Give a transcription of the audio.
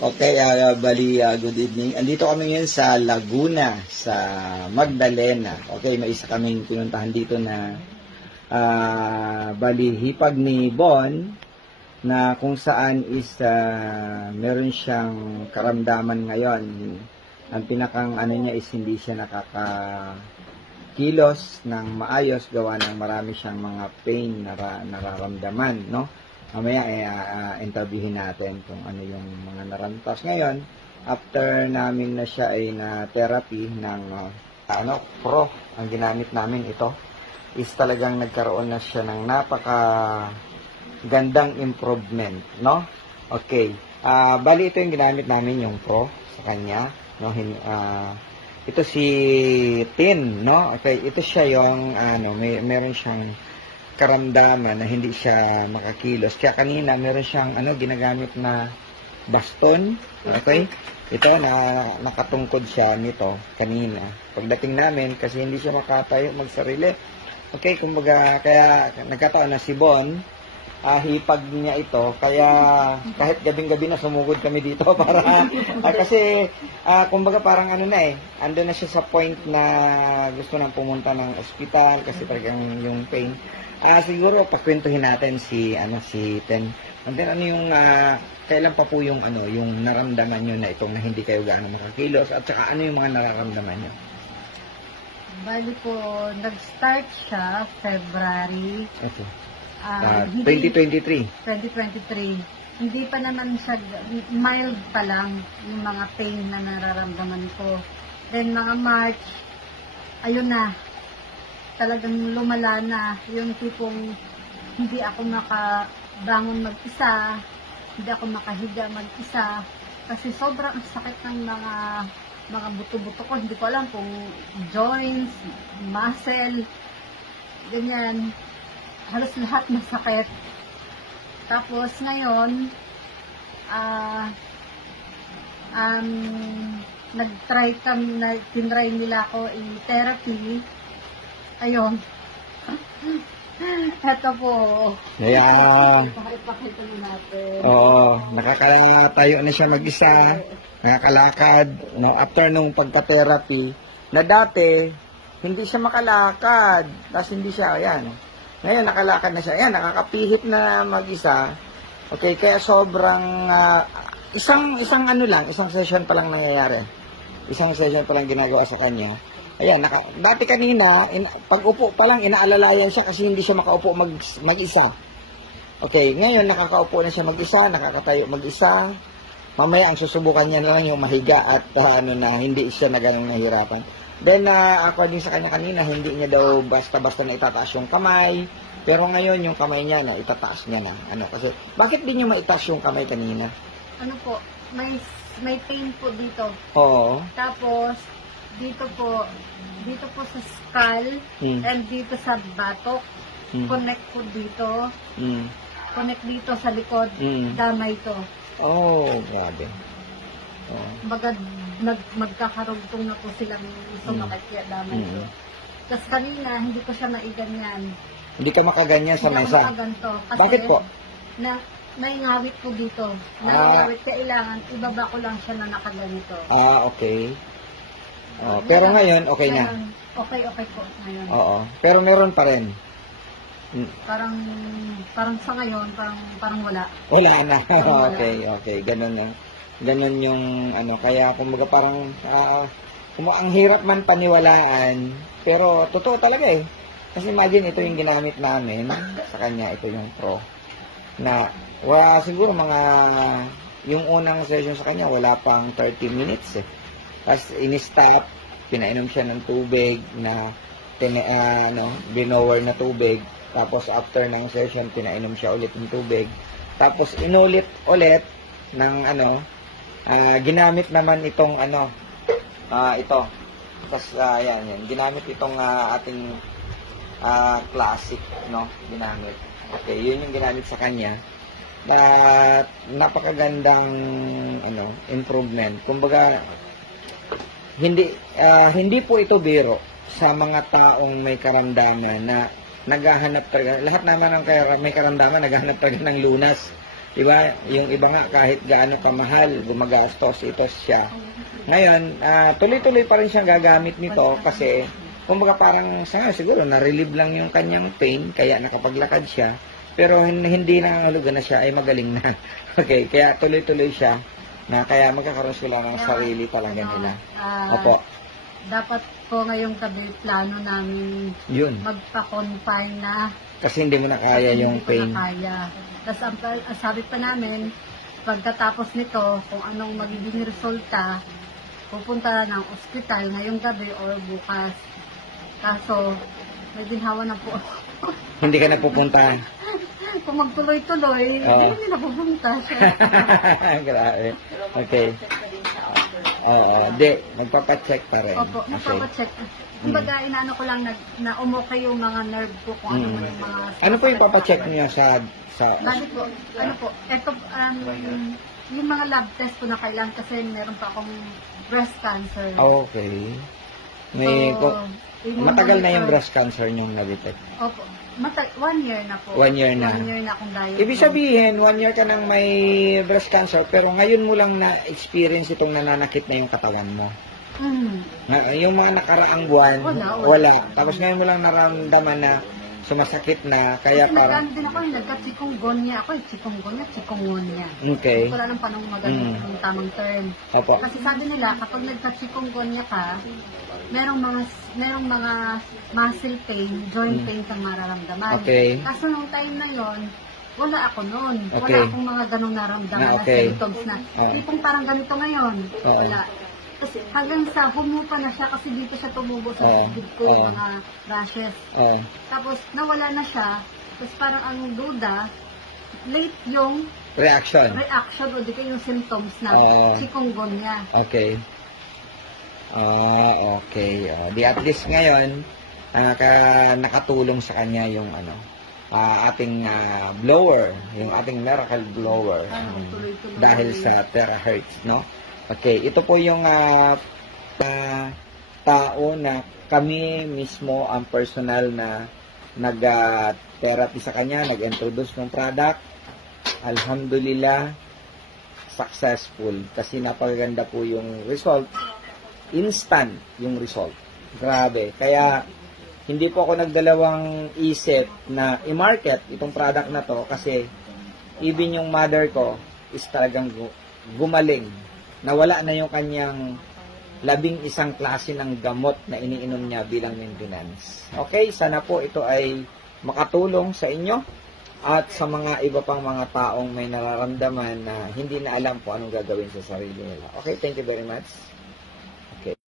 Okay, bali, good evening. Andito kami ngayon sa Laguna, sa Magdalena. Okay, may isa kaming pinuntahan dito na bali, hipag ni Bon, na kung saan is meron siyang karamdaman ngayon. Ang pinakang ano niya is hindi siya nakakakilos ng maayos, gawa ng marami siyang mga pain na nararamdaman, no? Mamaya interviewin natin kung ano yung mga narantas ngayon after namin na siya ay na therapy ng pro. Ang ginamit namin ito is talagang nagkaroon na siya ng napaka gandang improvement, no? Okay. Bali ito yung ginamit namin, yung pro sa kanya, no? Ito si Tin, no? Okay, ito siya yung meron siyang karamdaman na hindi siya makakilos. Kaya kanina meron siyang ginagamit na baston. Okay? Ito nakatungkod siya nito kanina. Pagdating namin kasi hindi siya makatayo magsarili. Okay, kumbaga kaya nagkataon na si Bon, hipag niya ito, kaya kahit gabing-gabi na sumugod kami dito para kasi kumbaga parang ando na siya sa point na gusto nang pumunta ng ospital kasi talagang yung pain. Siguro pakwentuhin natin si Ten. And then kailan pa po yung yung naramdaman niyo na itong na hindi kayo gaano makakilos, at saka ano yung mga nararamdaman niyo? Bali po, nag-start siya February. Okay. 2023. Hindi pa naman siya, mild pa lang yung mga pain na nararamdaman ko. Then mga March, ayun na, talagang lumala na, yung tipong hindi ako makabangon mag-isa, hindi ako makahiga mag-isa, kasi sobrang sakit ng mga buto-buto ko. Hindi ko alam kung joints, muscle, ganyan, halos lahat masakit. Tapos ngayon, tinry nila ako i-therapy. Ayun. Ito po. Pakita mo natin. Oo, nakakatayo na siya mag-isa, nakakalakad, no? After nung pagka-therapy, na dati, hindi siya makalakad, tapos hindi siya, ayan. Ngayon, nakalakad na siya, ayan, nakakapihit na mag-isa. Okay, kaya sobrang, isang session pa lang nangyayari. Isang session pa lang ginagawa sa kanya. Ayan, dati kanina, pag upo pa lang, inaalalayan siya kasi hindi siya makaupo mag-isa. Okay, ngayon nakakaupo na siya mag-isa, nakakatayo mag-isa. Mamaya ang susubukan niya na lang yung mahiga at hindi siya na ganun nahihirapan. Then, according sa kanya kanina, hindi niya daw basta-basta na itataas yung kamay. Pero ngayon, yung kamay niya na itataas niya na. Kasi, bakit di niya maitaas yung kamay kanina? May pain po dito. Oo. Tapos, dito po sa skull, and dito sa batok, connect po dito, connect dito sa likod, damay to. Oh, grabe. Oh. Magkakarugtong na po silang sumakit, kaya damay to. Tapos kanina, hindi ko siya naiganyan. Hindi ka makaganyan sa mesa? Makaganto. Kasi bakit po? May ngawit po dito. Ngawit, kailangan, ibaba ko lang siya na nakaganito. Okay. Pero ngayon, okay na. Okay po ngayon. Oo. Pero meron pa rin. Parang sa ngayon, parang wala. Wala na. Okay. Ganun yung kaya kumbaga parang ang hirap man paniwalaan, pero totoo talaga eh. Kasi imagine, ito yung ginamit namin sa kanya, ito yung pro. Na siguro yung unang session sa kanya, wala pang 30 minutes eh. Tapos in-stop, pinainom siya ng tubig na binower na tubig. Tapos after ng session, pinainom siya ulit ng tubig. Tapos inulit ulit ng ginamit naman itong ito. Tapos yan, ginamit itong ating classic, no? Ginamit. Okay, yun yung ginamit sa kanya. Napakagandang improvement. Kumbaga, hindi po ito biro sa mga taong may karamdaman na naghahanap talaga. Lahat naman ng may karamdaman naghahanap talaga ng lunas. Diba? Yung iba nga, kahit gaano kamahal, gumagastos, ito siya. Ngayon, tuloy-tuloy pa rin siyang gagamit nito kasi, kumbaga parang siguro, na-relieve lang yung kanyang pain, kaya nakapaglakad siya. Pero hindi nangangahulugan na siya ay magaling na. Okay, kaya tuloy-tuloy siya na kaya magkakaroon sila ng sarili talaga nila. Opo. Dapat po ngayong gabi plano namin Yun. magpa-confine na. Kasi hindi mo na kaya yung Hindi pain. ko na kaya. Tapos ang sabi pa namin, pagkatapos nito, kung anong magiging resulta, pupunta ng ospital ngayong gabi or bukas. Kaso, may ginhawa na po ako. Hindi ka napupunta. Kung magtuloy-tuloy, hindi na pupunta siya. Grabe. Okay. Oo. Di, magpapacheck pa rin. Opo, magpapacheck. Kumbaga, inaano ko lang na umokay yung mga nerve ko kung ano man yung mga... Ano po yung papacheck niya sa... Bali po, ano po, eto, yung mga lab test ko na kailan kasi meron pa akong breast cancer. Okay. May... matagal na yung breast cancer niyong na-detect. Opo. 1 year na po. 1 year na. 1 year na akong diet. Ibig sabihin, 1 year ka nang may breast cancer, pero ngayon mo lang na-experience itong nananakit na yung katawan mo. Yung mga nakaraang buwan, wala. Tapos ngayon mo lang naramdaman na sumasakit na, kaya kasi parang... din ako, nagka-chikungunya ako, chikungunya. Okay. Wala lang panong magaling yung tamang term. Opo. Kasi sabi nila, kapag nagka-chikungunya ka, merong mga muscle pain, joint pain kang mararamdaman. Okay. Kaso nung time na yon, wala ako noon. Okay. Wala akong mga ganong naramdaman na symptoms na. Tipong parang ganito ngayon. Wala. Kasi hanggang sa humupa na siya kasi dito siya tumubo sa dibdib ko, yung mga rashes. Tapos nawala na siya. Tapos parang ang duda, late yung reaction o di ko yung symptoms na chikungunya. Okay. Okay. Di at least ngayon, nakatulong sa kanya yung ating blower, yung ating miracle blower. Dahil sa terahertz, no? Okay, ito po yung tao na kami mismo ang personal na nag-therapy sa kanya, nag-introduce ng product. Alhamdulillah, successful. Kasi napakaganda po yung result. Instant yung result. Grabe. Kaya, hindi po ako nagdalawang isip na i-market itong product na to kasi even yung mother ko is talagang gumaling. Nawala na yung kanyang 11 klase ng gamot na iniinom niya bilang maintenance. Okay, sana po ito ay makatulong sa inyo at sa mga iba pang mga taong may nararamdaman na hindi na alam po anong gagawin sa sarili nila. Okay, thank you very much.